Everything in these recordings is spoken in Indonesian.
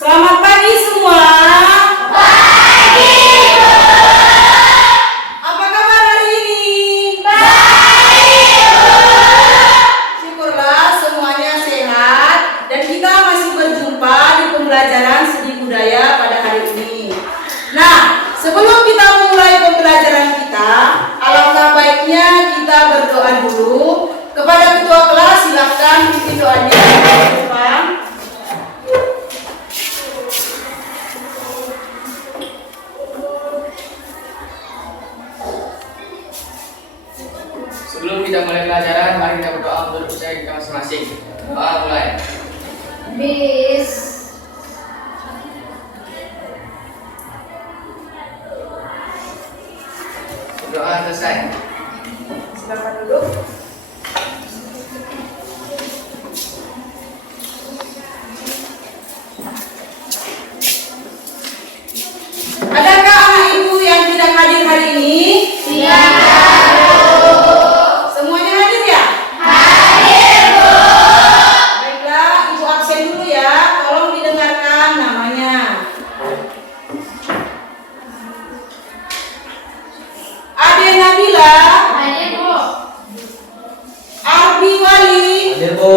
Selamat pagi semua. Pagi, Bu. Apa kabar hari ini? Baik, Bu. Syukurlah semuanya sehat dan kita masih berjumpa di pembelajaran seni budaya pada hari ini. Nah, sebelum kita memulai pembelajaran kita, alangkah baiknya kita berdoa dulu. Kepada ketua kelas silakan pimpin doanya. Sebelum kita mulai pelajaran, mari kita berdoa untuk usaha kita masing-masing. Doa mulai. Bis. Doa selesai. Silakan duduk. Adakah anak ibu yang tidak hadir hari ini? Semuanya hadir ya? Hadir, Bu. Baiklah, ibu absen dulu ya. Tolong didengarkan namanya. Ade Nabila, Hadir, Bu. Arbi Wali, Hadir, Bu.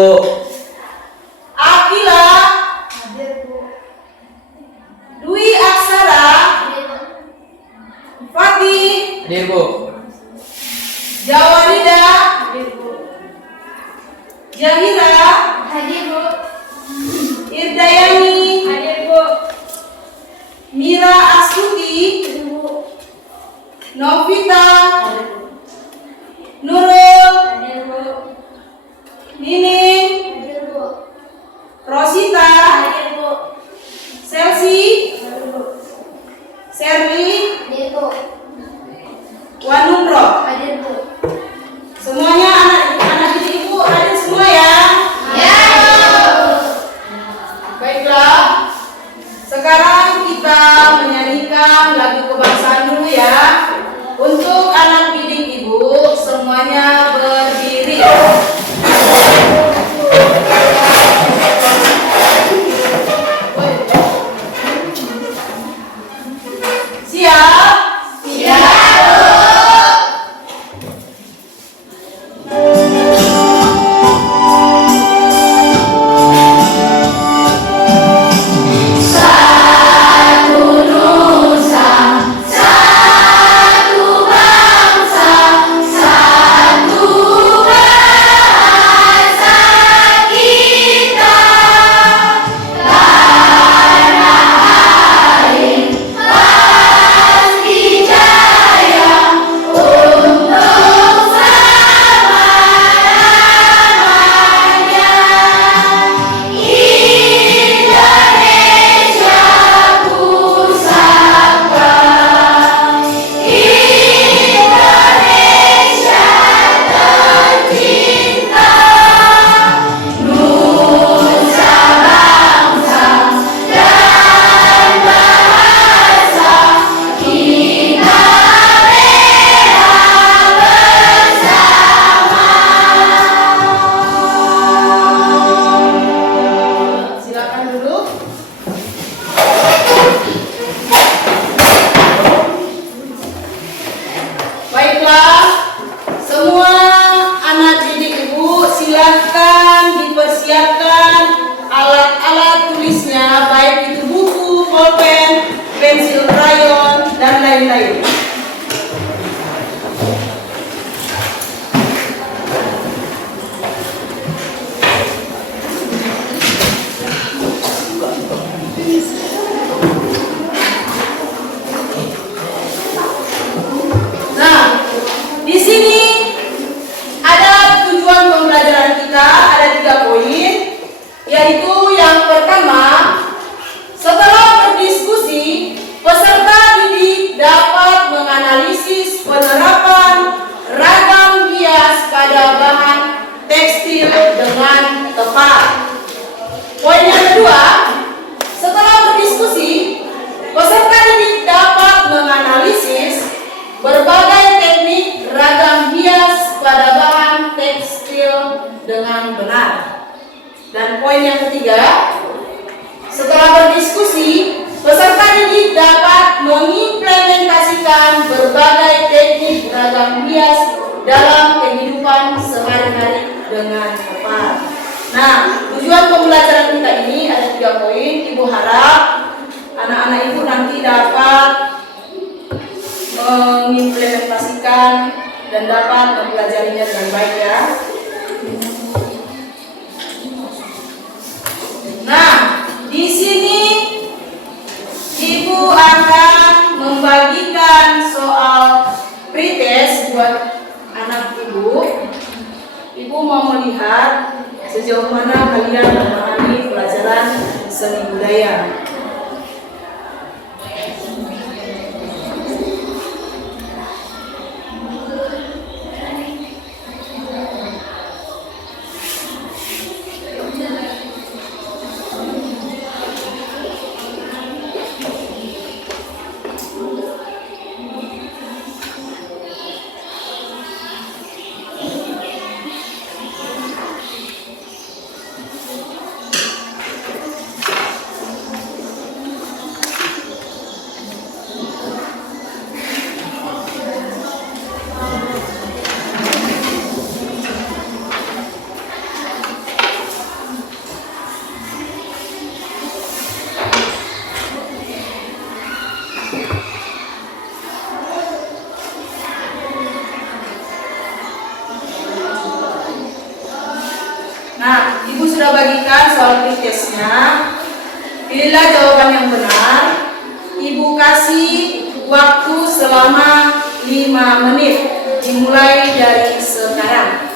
Akila, Hadir, Bu. Dwi Aksara, Hadir, Bu. Fatih, Hadir, Bu. Jawarida, Jahira, Hadir, Bu. Irdayani, Hadir, Bu. Mira Astuti, Hadir, Bu. Novita, Hadir, Bu. Nurul, Hadir, Bu. Nining, Hadir, Bu. Rosita, Hadir, Bu. Selsi, Hadir, Bu. Serli, Hadir, Bu. Wanumro. Hadir, Bu. Semuanya anak didik ibu hadir semua ya. Ya, Bu. Baiklah. Sekarang kita menyanyikan lagu kebangsaan dulu ya. Untuk anak didik ibu semuanya berdiri. Siap? Siap, Bu. Satu nusa, satu bangsa, satu bahasa kita. Tanah air pasti jaya untuk selama-lamanya. Indonesia pusaka, Indonesia tercinta, nusa bangsa dan bahasa kita bela bersama. Silakan duduk. Baiklah, semua anak didik ibu silakan dipersiapkan alat-alat tulisnya, baik itu buku, pulpen, pensil krayon, dan lain-lain. Nah, di sini ada tujuan pembelajaran kita, ada 3 poin, yaitu yang pertama, setelah berdiskusi, peserta didik dapat menganalisis penerapan ragam hias pada bahan tekstil dengan tepat. Poin yang kedua, setelah berdiskusi, peserta didik dapat menganalisis berbagai teknik ragam hias pada bahan tekstil dengan benar. Dan poin yang ketiga, setelah berdiskusi sebagai teknik beragam hias dalam kehidupan sehari-hari dengan tepat. Nah, tujuan pembelajaran kita ini ada 3 poin. Ibu harap anak-anak ibu nanti dapat mengimplementasikan dan dapat mempelajarinya dengan baik ya. Nah, di sini ibu akan membagikan soal pretest buat anak ibu. Ibu mau melihat sejauh mana kalian memahami pelajaran seni budaya. Nah, ibu sudah bagikan soal pretestnya. Pilihlah jawaban yang benar. Ibu kasih waktu selama 5 menit dimulai dari sekarang.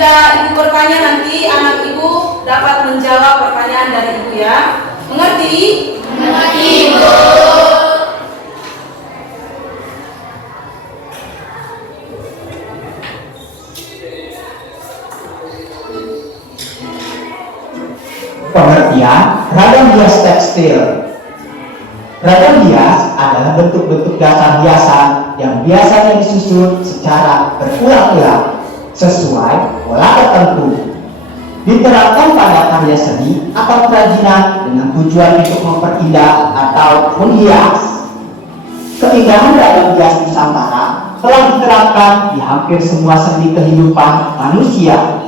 ketika ibu bertanya nanti anak ibu dapat menjawab pertanyaan dari ibu ya. Mengerti? Mengerti, Ibu. Pengertian ragam hias tekstil. Ragam hias adalah bentuk-bentuk dasar hiasan yang biasanya disusun secara berulang-ulang sesuai pola tertentu. Diterapkan pada karya seni atau kerajinan dengan tujuan untuk memperindah atau menghias. Keindahan ragam hias Nusantara telah diterapkan di hampir semua sendi kehidupan manusia.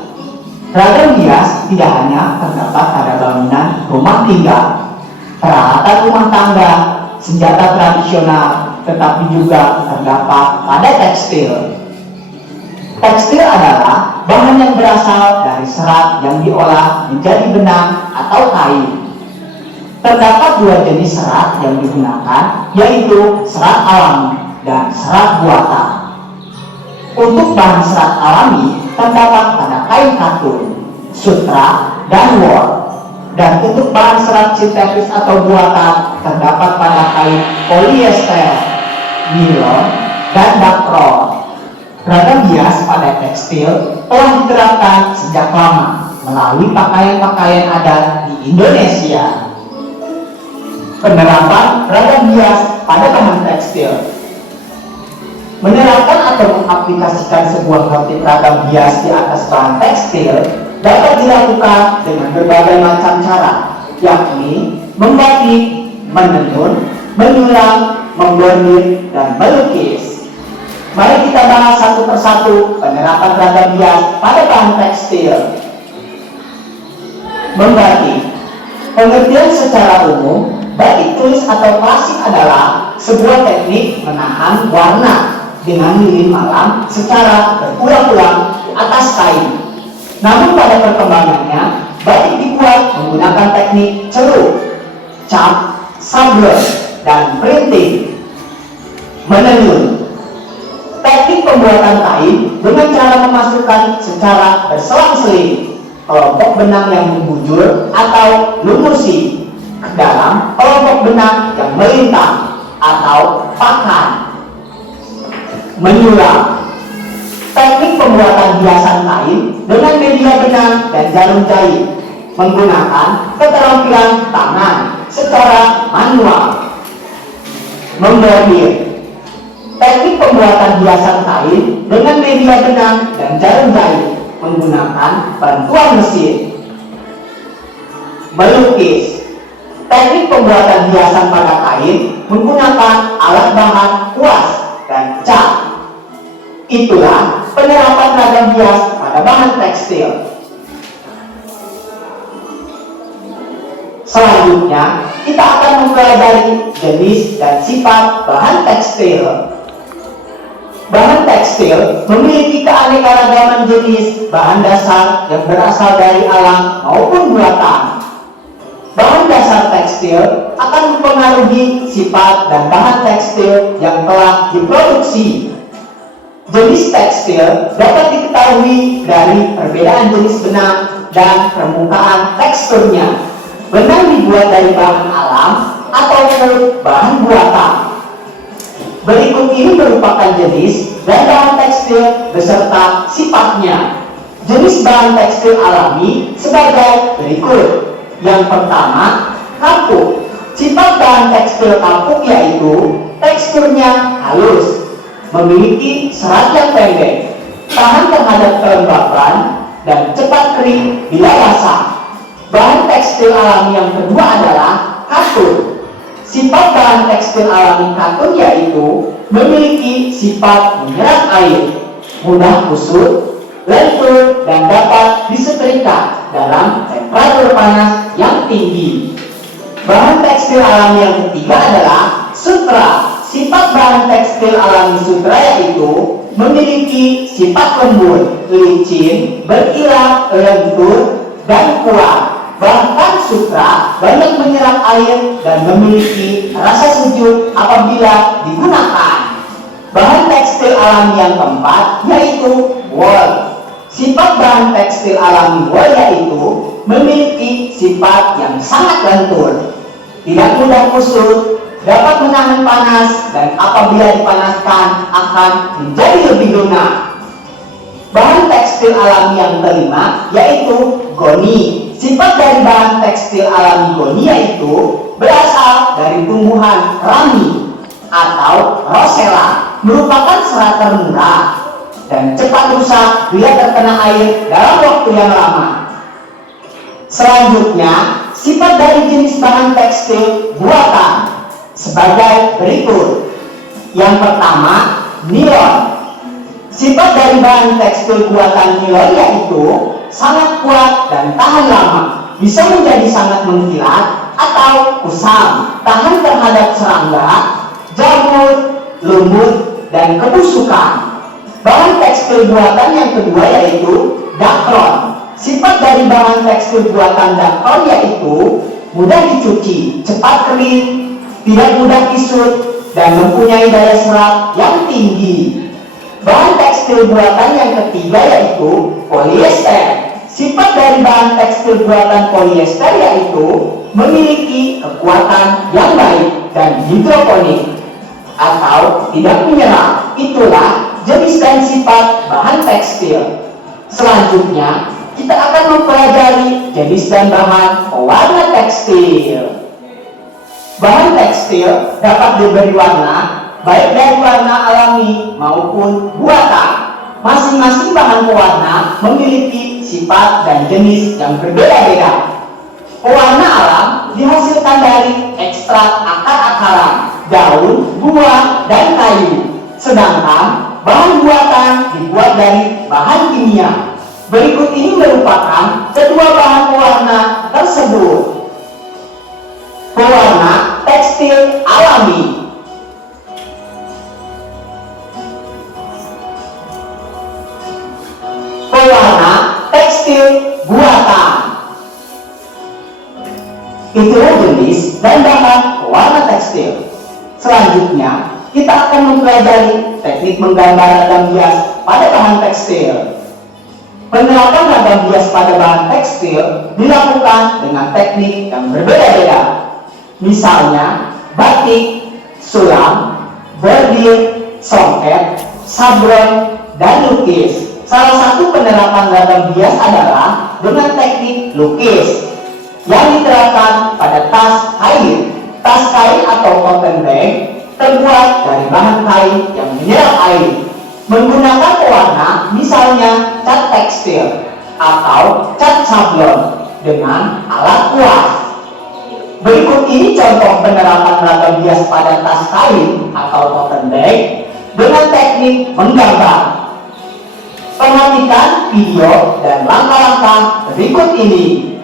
Ragam hias tidak hanya terdapat pada bangunan rumah tinggal, peralatan rumah tangga, senjata tradisional, tetapi juga terdapat pada tekstil. Tekstil adalah bahan yang berasal dari serat yang diolah menjadi benang atau kain. Terdapat dua jenis serat yang digunakan, yaitu serat alami dan serat buatan. Untuk bahan serat alami terdapat pada kain katun, sutra, dan wol. Dan untuk bahan serat sintetis atau buatan terdapat pada kain polyester, nilon, dan dakron. Ragam hias pada tekstil telah diterapkan sejak lama melalui pakaian-pakaian adat di Indonesia. Penerapan ragam hias pada bahan tekstil. Menerapkan atau mengaplikasikan sebuah motif ragam hias di atas bahan tekstil dapat dilakukan dengan berbagai macam cara, yakni membatik, menenun, menyulam, membordir, dan melukis. Mari kita bahas satu persatu penerapan ragam hias pada bahan tekstil. Membatik. Pengertian secara umum, batik tulis atau klasik adalah sebuah teknik menahan warna dengan lilin malam secara berulang-ulang di atas kain. Namun pada perkembangannya, batik dibuat menggunakan teknik ceruk, cap, sablon, dan printing. Menenun. Teknik pembuatan kain dengan cara memasukkan secara berselang-seling kelompok benang yang membujur atau lumusi ke dalam kelompok benang yang melintang atau pakan. Menyulam. Teknik pembuatan hiasan kain dengan media benang dan jarum jahit menggunakan keterampilan tangan secara manual. Membordir. Teknik pembuatan hiasan kain dengan media benang dan jarum jahit menggunakan bantuan mesin. Melukis. Teknik pembuatan hiasan pada kain menggunakan alat bahan kuas dan cat. Itulah penerapan ragam hias pada bahan tekstil. Selanjutnya, kita akan mempelajari jenis dan sifat bahan tekstil. Bahan tekstil memiliki keanekaragaman jenis bahan dasar yang berasal dari alam maupun buatan. Bahan dasar tekstil akan mempengaruhi sifat dan bahan tekstil yang telah diproduksi. Jenis tekstil dapat diketahui dari perbedaan jenis benang dan permukaan teksturnya. Benang dibuat dari bahan alam ataupun bahan buatan. Berikut ini merupakan jenis dan bahan tekstil beserta sifatnya. Jenis bahan tekstil alami sebagai berikut. Yang pertama, kapuk. Sifat bahan tekstil kapuk yaitu teksturnya halus, memiliki serat yang pendek, tahan terhadap kelembapan, dan cepat kering bila basah. Bahan tekstil alami yang kedua adalah katun. Sifat bahan tekstil alami katun yaitu memiliki sifat menyerap air, mudah kusut, lentur, dan dapat disetrika dalam temperatur panas yang tinggi. Bahan tekstil alami yang ketiga adalah sutra. Sifat bahan tekstil alami sutra yaitu memiliki sifat lembut, licin, berkilau, lentur, dan kuat. Bahkan sutra banyak menyerap air dan memiliki rasa sejuk apabila digunakan. Bahan tekstil alami yang keempat yaitu wol. Sifat bahan tekstil alami wol yaitu memiliki sifat yang sangat lentur, tidak mudah kusut, dapat menahan panas, dan apabila dipanaskan akan menjadi lebih lunak. Bahan tekstil alami yang kelima yaitu goni. Sifat dari bahan tekstil alami goni yaitu berasal dari tumbuhan rami atau rosella, merupakan serat termurah dan cepat rusak bila terkena air dalam waktu yang lama. Selanjutnya, sifat dari jenis bahan tekstil buatan sebagai berikut. Yang pertama, nilon. Sifat dari bahan tekstil buatan nilon yaitu sangat kuat dan tahan lama, bisa menjadi sangat mengkilat atau kusam, tahan terhadap serangga, jamur, lumut, dan kebusukan. Bahan tekstil buatan yang kedua yaitu dakron. Sifat dari bahan tekstil buatan dakron yaitu mudah dicuci, cepat kering, tidak mudah kisut, dan mempunyai daya serap yang tinggi. Bahan tekstil buatan yang ketiga yaitu polyester. Sifat dari bahan tekstil buatan polyester yaitu memiliki kekuatan yang baik dan hidroponik atau tidak menyerap. Itulah jenis dan sifat bahan tekstil. Selanjutnya, kita akan mempelajari jenis dan bahan pewarna tekstil. Bahan tekstil dapat diberi warna, baik dari warna alami maupun buatan. Masing-masing bahan pewarna memiliki sifat dan jenis yang berbeda-beda. Pewarna alam dihasilkan dari ekstrak akar-akaran, daun, buah, dan kayu. Sedangkan bahan buatan dibuat dari bahan kimia. Berikut ini merupakan kedua bahan pewarna tersebut. Pewarna tekstil alami. Pewarna tekstil buatan. Itulah jenis dan bahan pewarna tekstil. Selanjutnya, kita akan mempelajari teknik menggambar ragam hias pada bahan tekstil. Penerapan ragam hias pada bahan tekstil dilakukan dengan teknik yang berbeda-beda. Misalnya, batik, sulam, bordir, songket, sablon, dan lukis. Salah satu penerapan ragam hias adalah dengan teknik lukis yang diterapkan pada tas kain. Tas kain atau cotton bag terbuat dari bahan kain yang menyerap air. Menggunakan pewarna, misalnya cat tekstil atau cat sablon dengan alat kuas. Berikut ini contoh penerapan ragam hias pada tas kain atau cotton bag dengan teknik menggambar. Perhatikan video dan langkah-langkah berikut ini.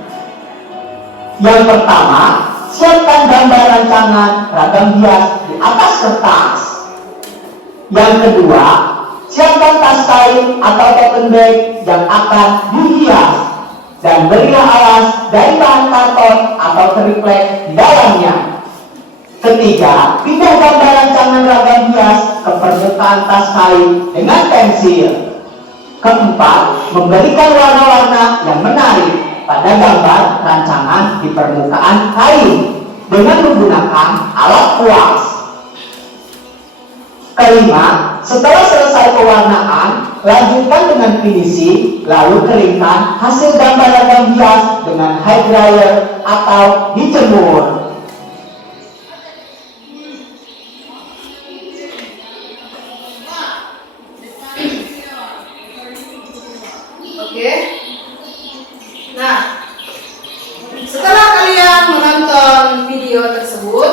Yang pertama, siapkan gambar rancangan ragam hias di atas kertas. Yang kedua, siapkan tas kain atau cotton bag yang akan dihias dan berilah alas dari bahan karton atau triplek di dalamnya. Ketiga, pindah gambar rancangan ragam hias ke permukaan tas kain dengan pensil. Keempat, memberikan warna-warna yang menarik pada gambar rancangan di permukaan kain dengan menggunakan alat kuas. Kelima, setelah selesai pewarnaan, lanjutkan dengan finishing, lalu keringkan hasil gambar ragam hias dengan high dryer atau dijemur. Oke. Nah, setelah kalian menonton video tersebut,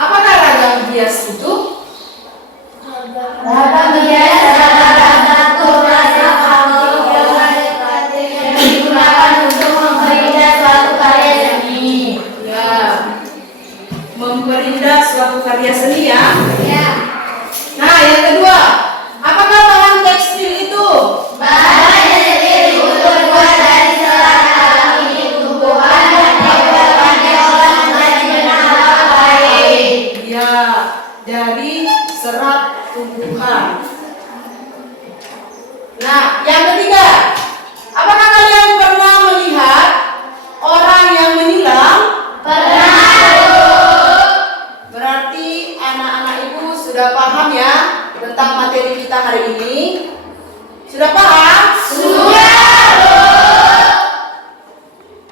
apakah ragam hias itu? Ragam hias adalah satu rasa makhluk yang digunakan untuk memperindah suatu karya seni. Ya, memperindah suatu karya seni ya. Ya. Nah, yang kedua, apakah bahan tekstil itu? Bahan dari serat tumbuhan. Nah, yang ketiga, apakah kalian pernah melihat orang yang menyulam? Berarti anak-anak ibu sudah paham ya tentang materi kita hari ini? Sudah paham?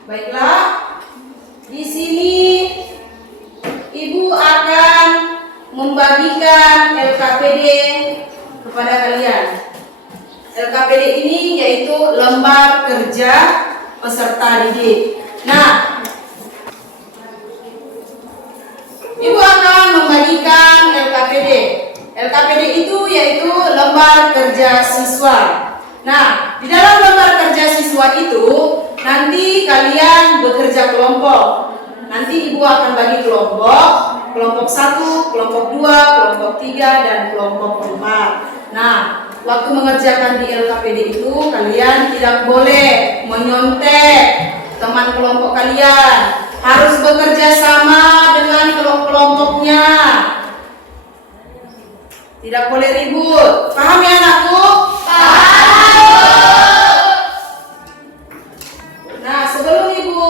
Baiklah, di sini ibu akan membagikan LKPD kepada kalian. LKPD ini yaitu lembar kerja peserta didik. Nah, ibu akan membagikan LKPD. LKPD itu yaitu lembar kerja siswa. Nah, di dalam lembar kerja siswa itu nanti kalian bekerja kelompok. Nanti ibu akan bagi kelompok 1, kelompok 2, kelompok 3, dan kelompok 4. Nah, waktu mengerjakan di LKPD itu kalian tidak boleh menyontek teman kelompok kalian. Harus bekerja sama dengan kelompoknya. Tidak boleh ribut. Paham ya anakku? Nah, sebelum ibu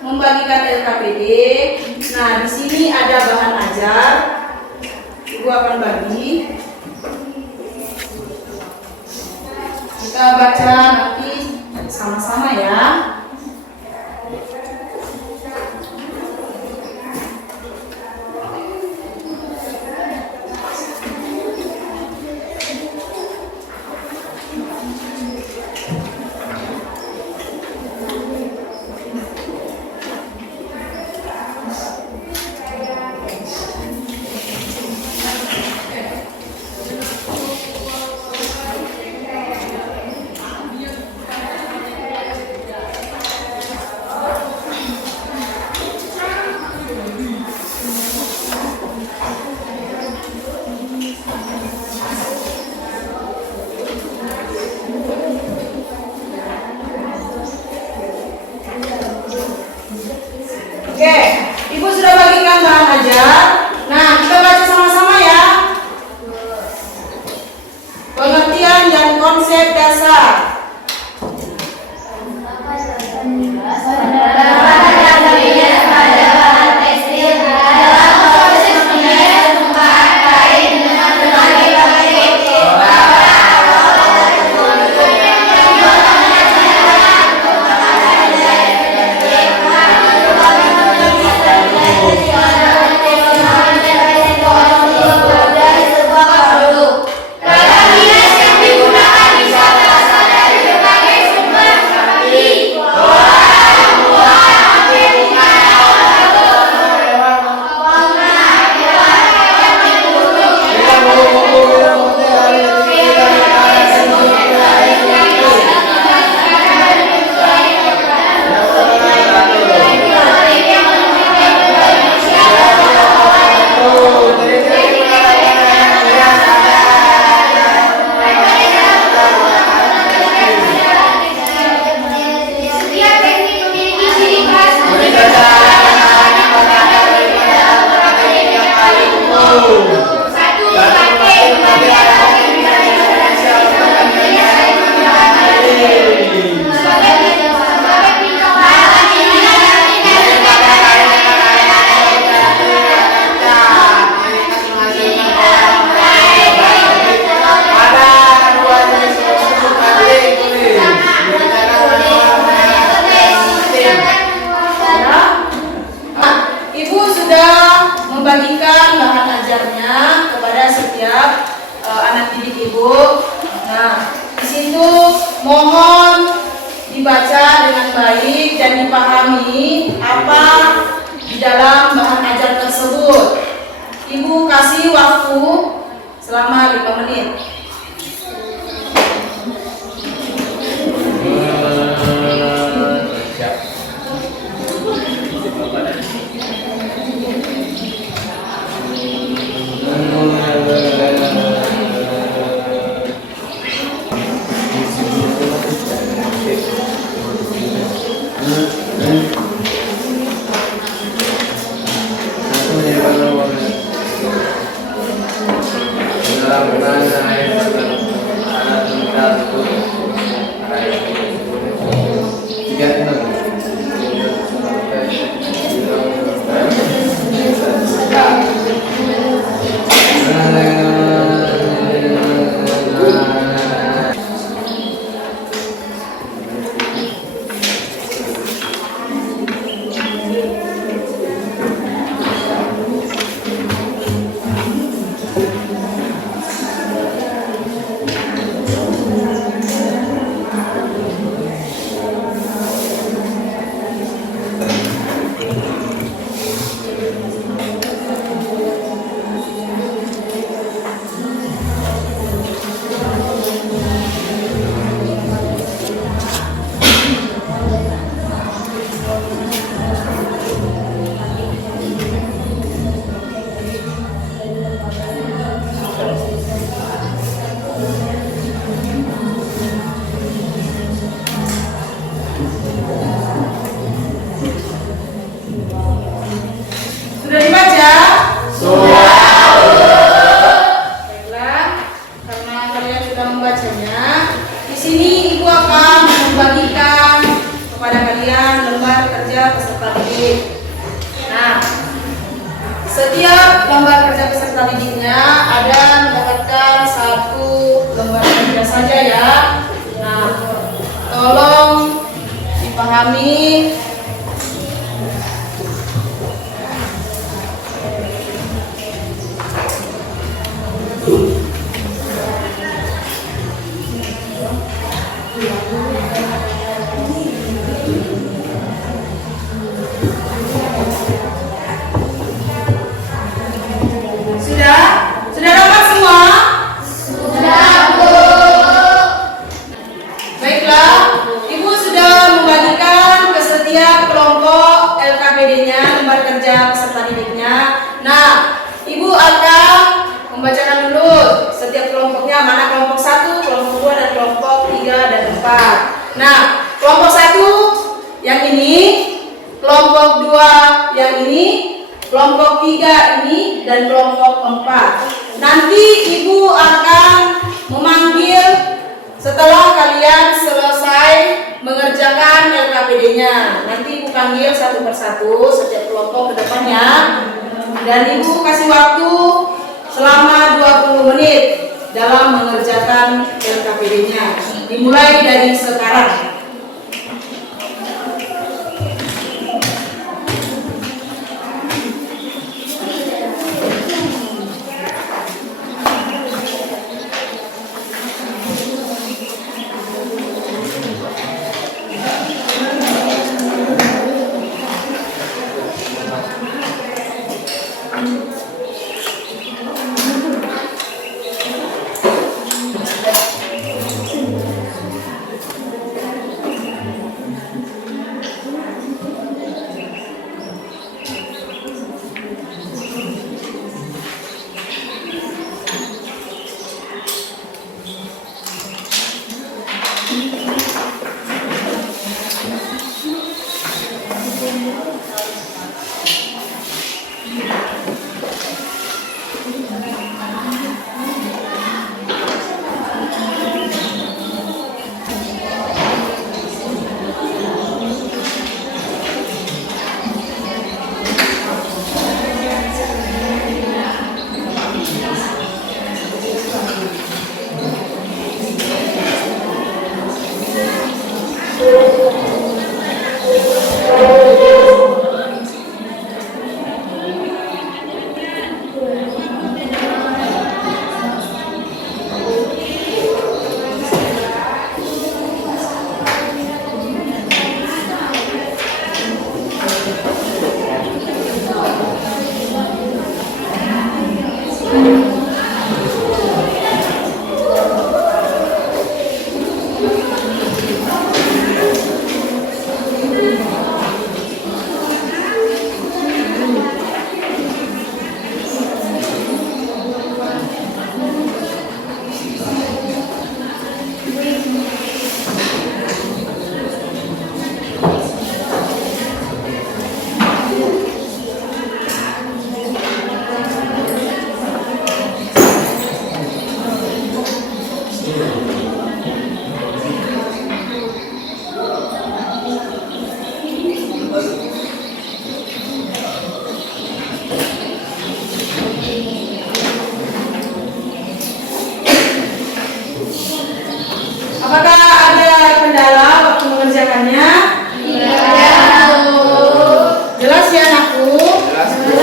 membagikan LKPD, nah di sini ada bahan ajar. Ibu akan bagi. Kita baca nanti sama-sama ya. Oke, ibu sudah bagikan bahan ajar. Nah, kita baca sama-sama ya. Pengertian dan konsep dasar. Membagikan bahan ajarnya kepada setiap anak didik ibu. Nah, di situ mohon dibaca dengan baik dan dipahami apa di dalam bahan ajar tersebut. Ibu kasih waktu selama 5 menit. setiap lembar kerja peserta didiknya ada mendapatkan 1 lembar kerja saja ya. Nah, tolong dipahami. Sudah dapat semua? Sudah, Bu. Baiklah, Ibu sudah membagikan ke setiap kelompok LKPD-nya, lembar kerja peserta didiknya. Nah, Ibu akan membacakan dulu setiap kelompoknya, mana kelompok 1, kelompok 2, dan kelompok 3 dan 4. Nah, kelompok 1 yang ini, kelompok 2 yang ini, kelompok 3 ini, dan kelompok 4. Nanti Ibu akan memanggil setelah kalian selesai mengerjakan LKPD-nya. Nanti Ibu panggil satu persatu setiap kelompok ke depannya. Dan Ibu kasih waktu selama 20 menit dalam mengerjakan LKPD-nya. Dimulai dari sekarang. Apakah ada kendala waktu mengerjakannya? Tidak, Bu. Jelas ya anakku? Jelas, Bu.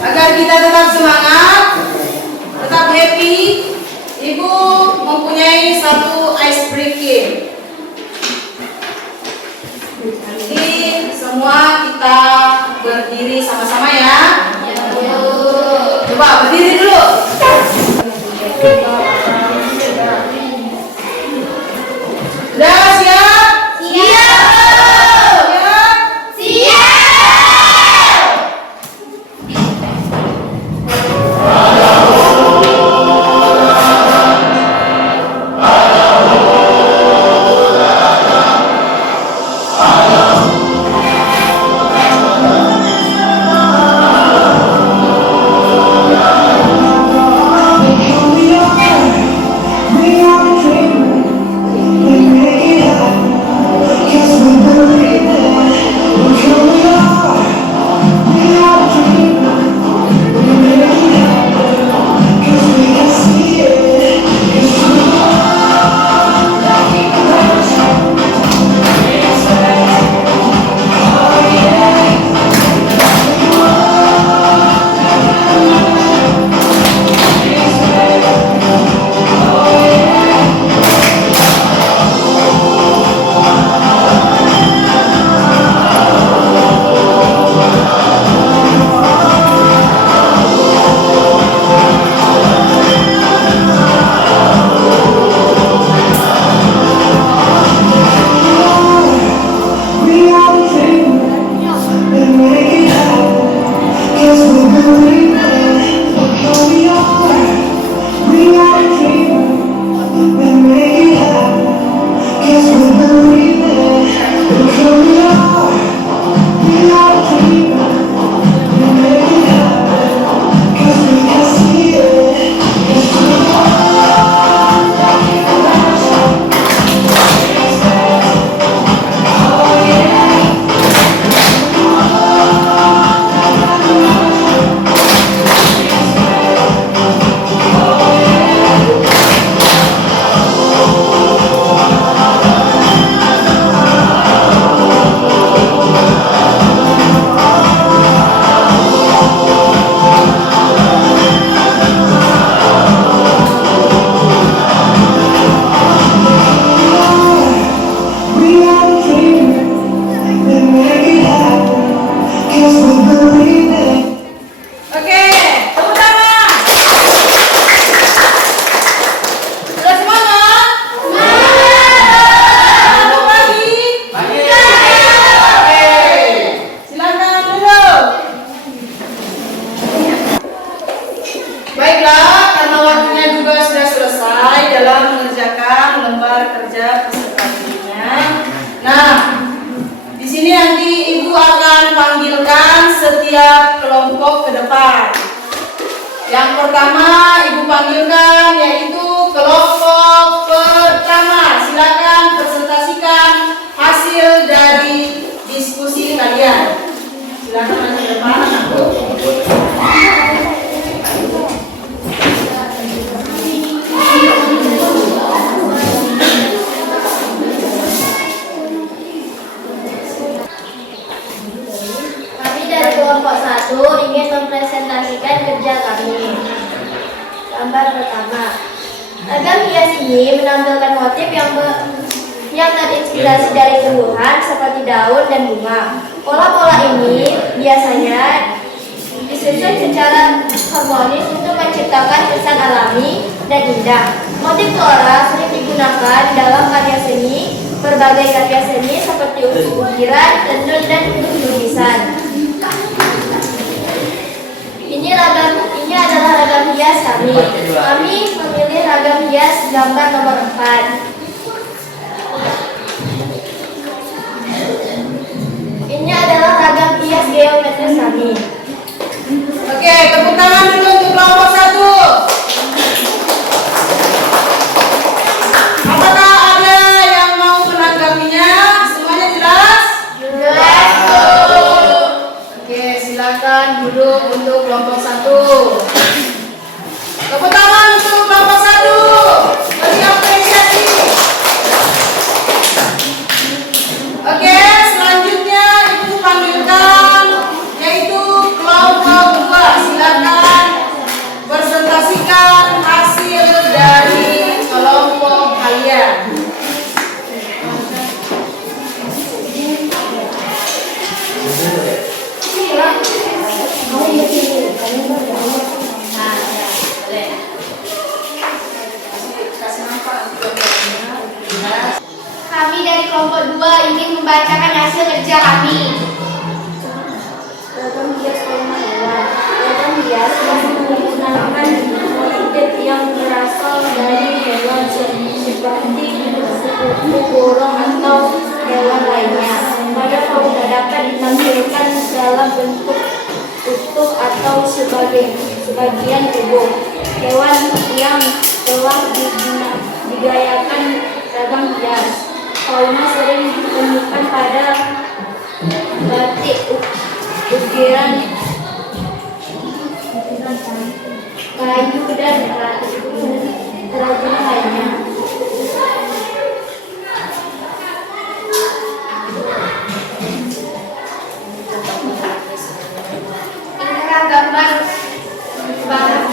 Agar kita tetap semangat, tetap happy, Ibu mempunyai satu ice breaking. Jadi semua kita berdiri sama-sama ya. Coba berdiri dulu. Sudah siap? Setiap kelompok ke depan. Yang pertama Ibu panggilkan yaitu kelompok pertama. Silakan presentasikan hasil dari diskusi kalian. Silakan maju ke depan, anakku. Kelompok 1 ingin mempresentasikan kerja kami. Gambar pertama. Ragam hias ini menampilkan motif yang terinspirasi dari tumbuhan seperti daun dan bunga. Pola-pola ini biasanya disusun secara harmonis untuk menciptakan kesan alami dan indah. Motif flora sering digunakan dalam karya seni, berbagai karya seni seperti ukiran, tenun, dan lukisan. Ini adalah ragam hias kami. Kami memilih ragam hias gambar nomor 4. Ini adalah ragam hias geometris kami. Oke, tepuk tangan dulu untuk kelompok 1. Apakah ada yang mau menanggapinya? Semuanya jelas? Jelas. Oke, silakan duduk untuk kelompok 1. Tepuk tangan untuk kelompok 1. Beri apresiasi. Oke, selanjutnya Ibu panggilkan yaitu kelompok 2. membacakan hasil kerja kami. Ragam hias kolom hewan. Ragam hias yang menggunakan motif yang berasal dari hewan seperti kupu, burung atau hewan lainnya. Pada fauna dapat ditampilkan dalam bentuk utuh atau sebagian tubuh. Hewan yang telah digayakan ragam hias. Fauna sering ditemukan pada batik, ukiran kayu dan kerajinan lainnya. Inilah gambar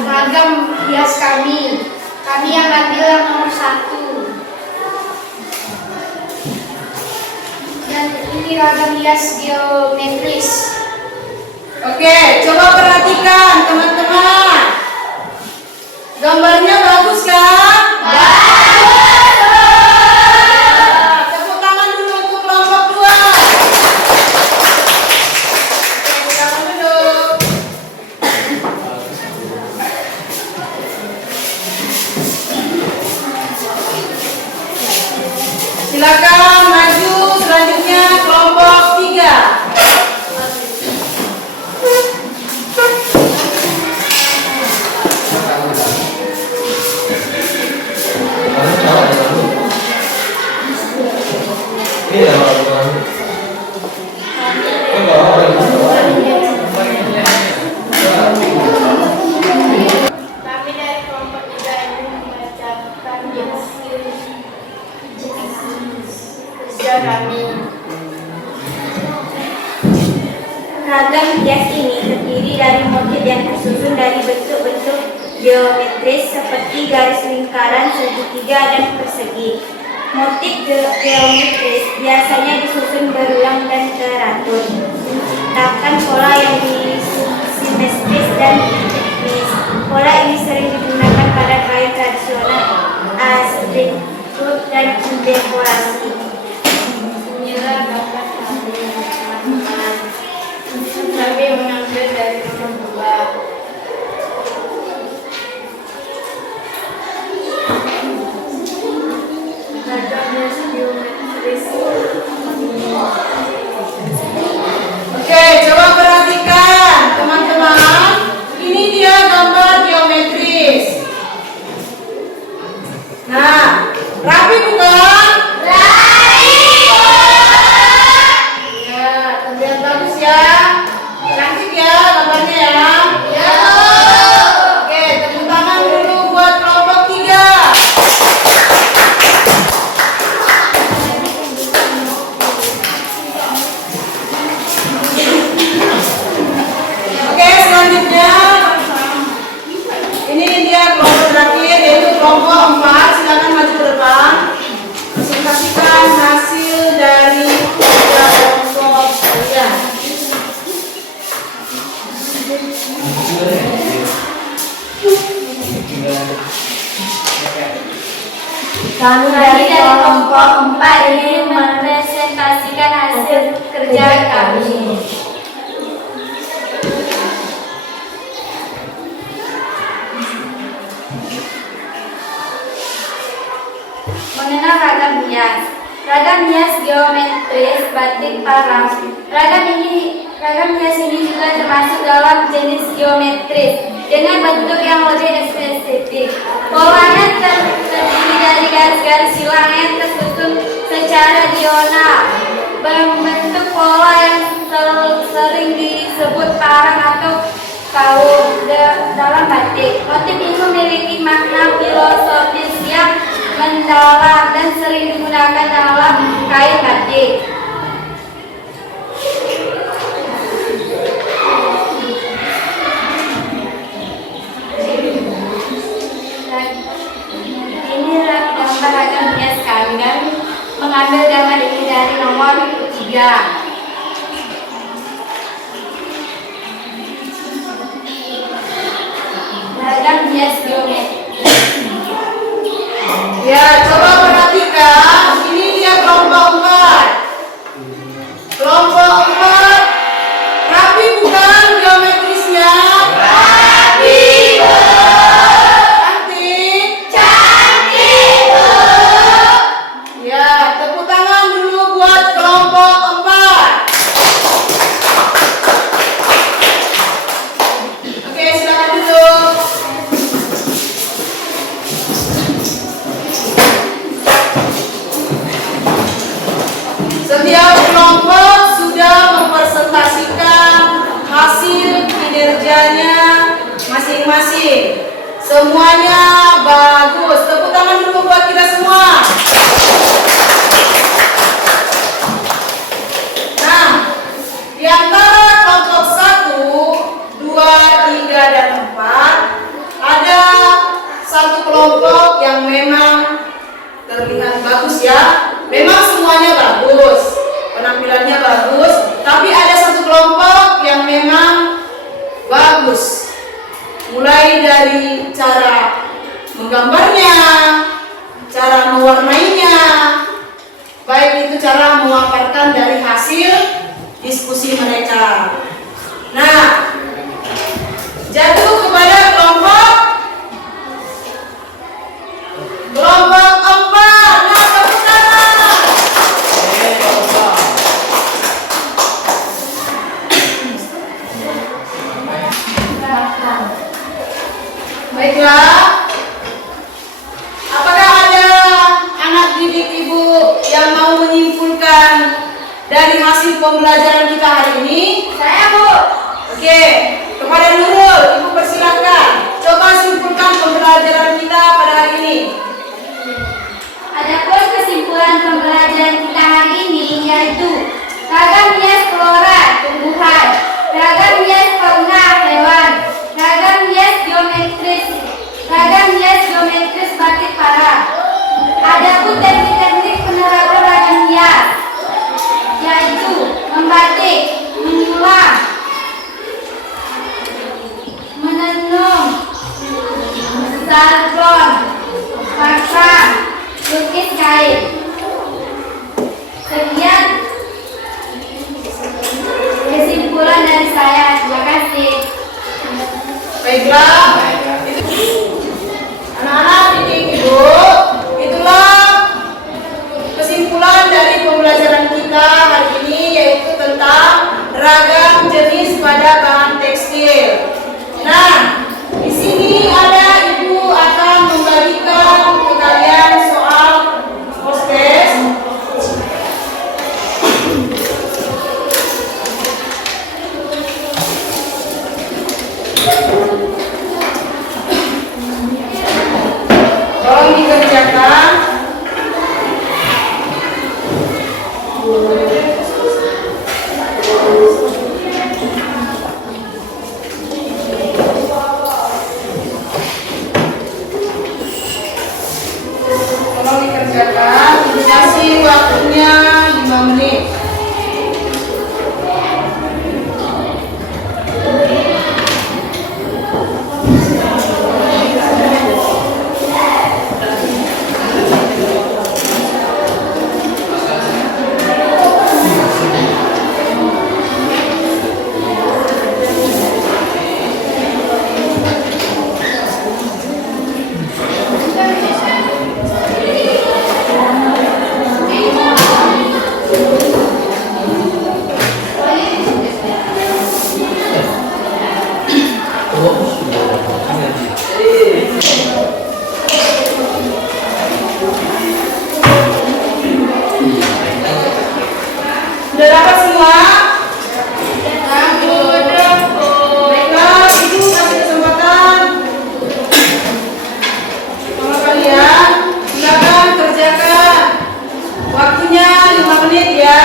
ragam hias kami. Kami yang ambil yang nomor 1. Dan ini ragam hias geometris. Oke, coba perhatikan teman-teman. Gambarnya bagus kan? Tepuk tangan dulu untuk kelompok 2. Tepuk tangan dulu. Silakan maju selanjutnya kelompok 3. Kami dari kelompok 3 ini membacakan hasil kerja kami. Ragam hias ini terdiri dari motif yang tersusun dari bentuk-bentuk geometris seperti garis lingkaran, segitiga, dan persegi. Motif geometris biasanya disusun berulang dan teratur. Takkan pola yang simetris dan simetris. Pola ini sering digunakan pada kain tradisional, arsitektur, dan dekorasi. Inilah gambar kami, teman-teman. Kami mengambil dari nomor 2. Oke, coba perhatikan teman-teman. Ini dia gambar geometris. Nah, rapi bukan? Ya, terlihat bagus ya. Cantik ya gambarnya ya. Oke, tepuk tangan dulu buat kelompok 3. Oke, selanjutnya ini dia kelompok terakhir yaitu kelompok 4. Silakan maju ke depan. Presentasikan hasil dari kelompok kalian. Kami dari kelompok 4 ini mempresentasikan hasil kerja kami. Mengenal ragam hias. Ragam hias geometris batik parang. Ragam hias ini juga termasuk dalam jenis geometris dengan bentuk yang lebih spesifik. Polanya terdiri dari garis-garis silang yang tersusun secara diagonal, membentuk pola yang sering disebut parang atau kaum dalam batik. Motif ini memiliki makna filosofis yang mendalam dan sering digunakan dalam kain batik. Inilah gambar ragam hias kami. Kami mengambil gambar ini dari nomor 3. Ragam hias geometris. Ya, coba perhatikan. Ini dia kelompok 4. masing-masing. Semuanya bagus. Tepuk tangan dulu buat kita semua. Nah, di antara kelompok 1, 2, 3, dan 4 ada satu kelompok yang memang terlihat bagus ya. Memang semuanya bagus, penampilannya bagus, tapi ada satu kelompok yang memang bagus. Mulai dari cara menggambarnya, cara mewarnainya, baik itu cara memaparkan dari hasil diskusi mereka. Nah, jatuh kepada kelompok 4. Nah, tepuk tangan. Baiklah, apakah ada anak didik ibu yang mau menyimpulkan dari hasil pembelajaran kita hari ini? Saya, Bu. Oke, kepada Nurul, ibu persilakan. Coba simpulkan pembelajaran kita pada hari ini. Adapun kesimpulan pembelajaran kita hari ini yaitu ragam hias flora tumbuhan, ragam hias fauna hewan, ragam hias geometris batik parang. Adapun teknik-teknik penerapan ragam hias yaitu membatik, menyulam, menenun, salpon, pasang, lukis kain. Sekian kesimpulan dari saya. Terima kasih. Baiklah, anak-anak didik ibu, itulah kesimpulan dari pembelajaran kita hari ini, yaitu tentang ragam jenis pada bahan tekstil. Nah, di sini ada ibu akan membagikan ke kalian soal post-test. Tolong dikerjakan. Tolong dikerjakan. Dikasih waktunya 5 menit. Sudah dapat semua? Baiklah, ibu kasih kesempatan sama kalian. Silakan kerjakan. Waktunya 5 menit ya.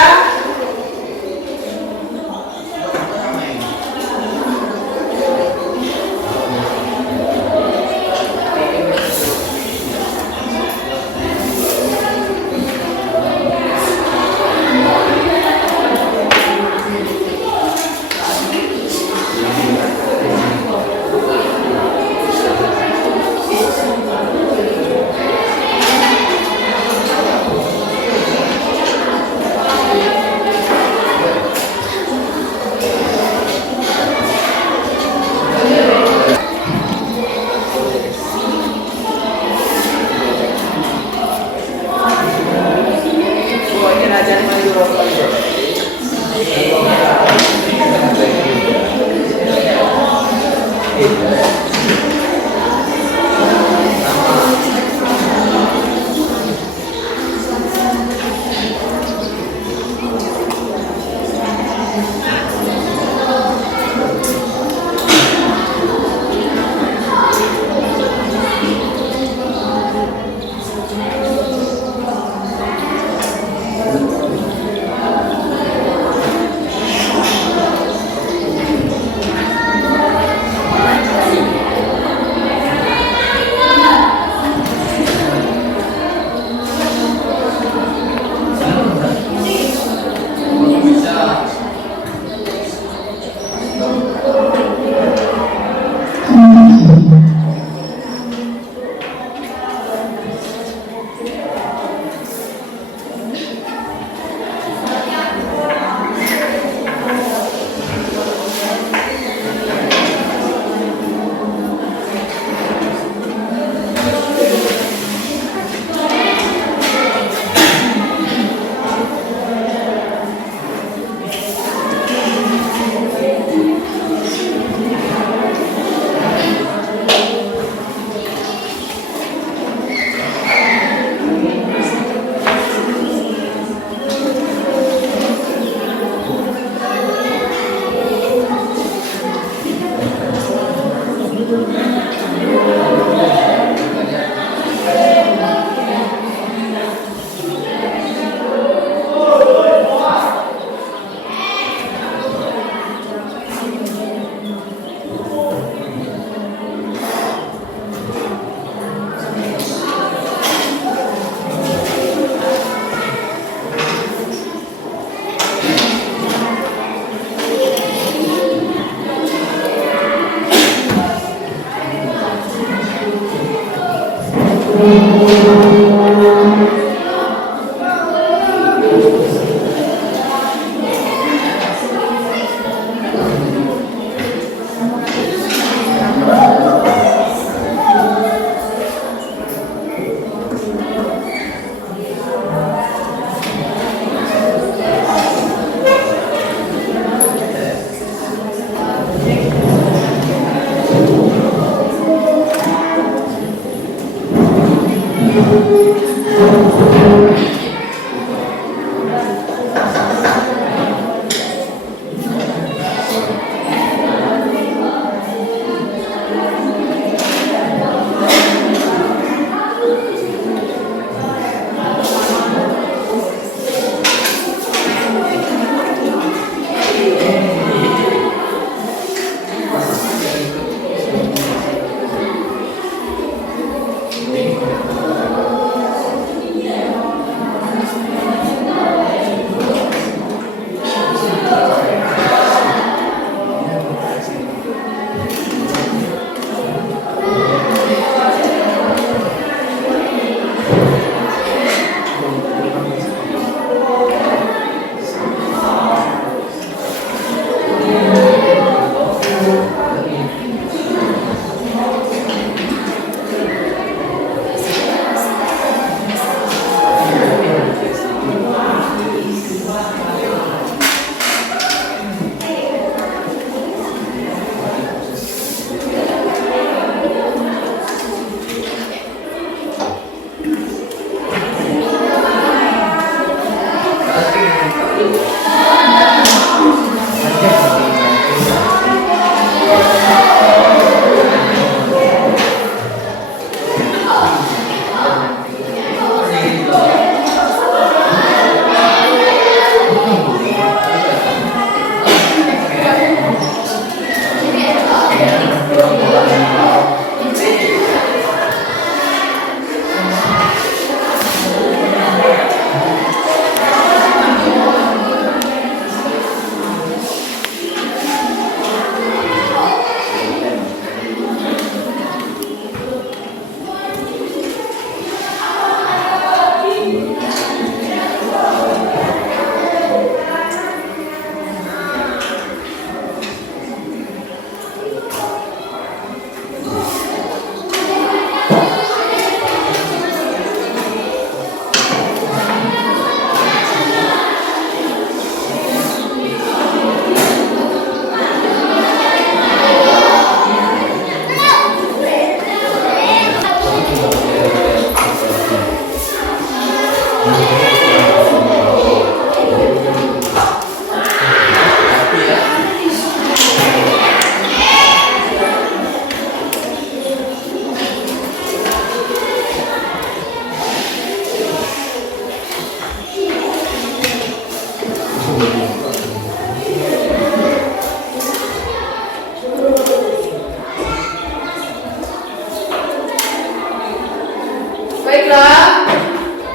Baiklah,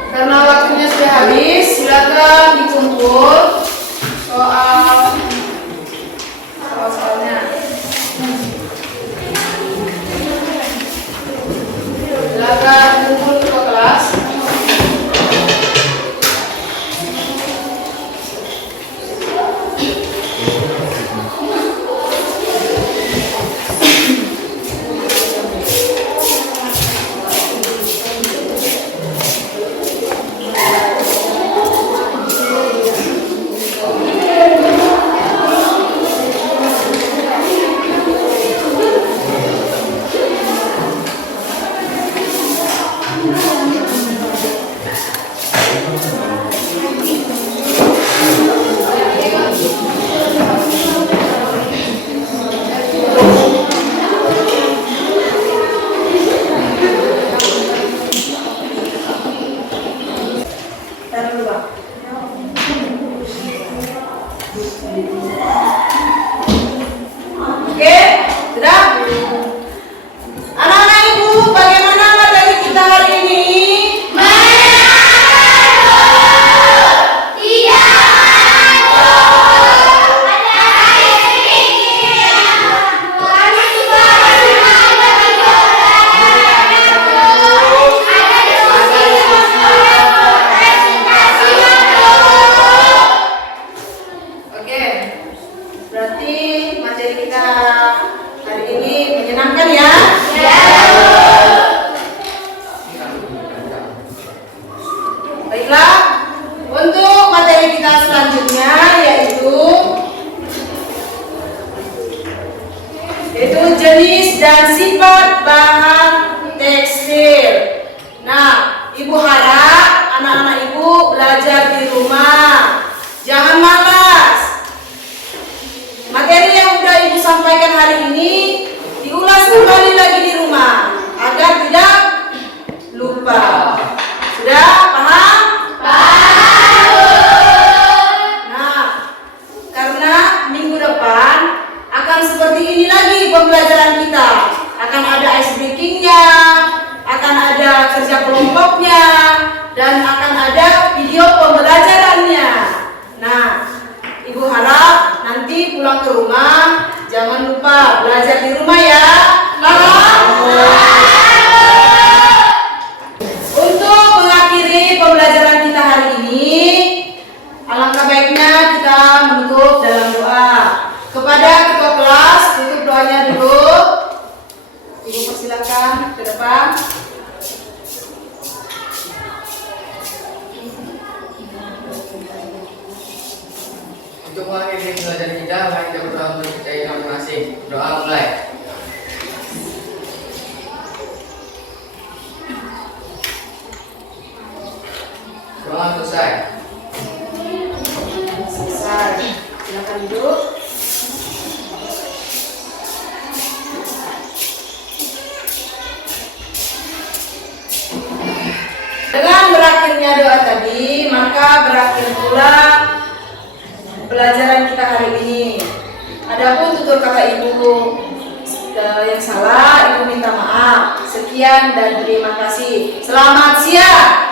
karena waktunya sudah habis, silakan dikumpul soal-soalnya. Silakan kumpul ke kelas. jenis dan sifat bahan tekstil. Nah, Ibu harap anak-anak Ibu belajar di rumah. Jangan malas. Materi yang sudah Ibu sampaikan hari ini diulas kembali lagi di rumah agar tidak lupa. Sudah paham? Paham. Nah, karena minggu depan akan seperti ini lagi pembelajaran kita. Akan ada ice breakingnya, akan ada kerja kelompoknya, dan akan ada video pembelajarannya. Nah, Ibu harap nanti pulang ke rumah jangan lupa belajar di rumah ya. Paham? Untuk mengakhiri pembelajaran kita hari ini, alangkah baiknya kita menutup dalam doa. Kepada ketua kelas, tutup doanya dulu. Ibu persilakan ke depan. Untuk mengakhiri pembelajaran kita, mari kita berdoa untuk percaya masing-masing. Doa mulai. Doa selesai. Selesai. Silakan duduk. Dengan berakhirnya doa tadi, maka berakhir pula pelajaran kita hari ini. Adapun tutur kata Ibu yang salah, Ibu minta maaf. Sekian dan terima kasih. Selamat siang.